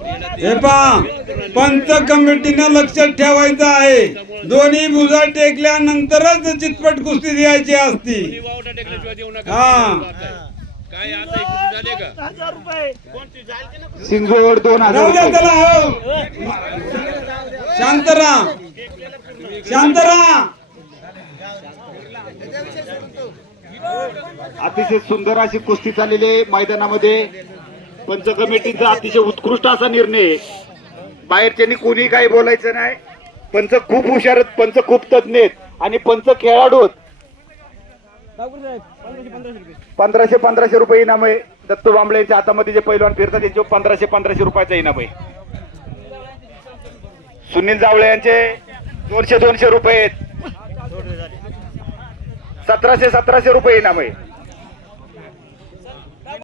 हे पहा पंच कमिटीनं लक्षात ठेवायचं आहे. दोन्ही भुजा टेकल्यानंतरच चितपट कुस्ती द्यायची असती. हा. काय आता इकडून झाले का? हजार रुपये सिंगोड दोन हजार. त्याला हो. शांत राहा शांत राहा अतिशय सुंदर अशी कुस्ती चाललेली आहे मैदानामध्ये. पंच कमिटीचा अतिशय उत्कृष्ट असा निर्णय. बाहेरच्यानी बाहेरच्यांनी कोणी काही बोलायचं नाही. पंच खूप हुशार आहेत पंच खूप तज्ञ आहेत आणि पंच खेळाडू आहेत. पंधराशे पंधराशे रुपये इनाम आहे. दत्तू बांबळे यांच्या हातामध्ये जे पैलवान फिरतात त्यांचे पंधराशे पंधराशे रुपयाचा इनाम आहे. सुनील जावळे यांचे दोनशे दोनशे रुपये आहेत. सतराशे सतराशे रुपये इनाम आहे.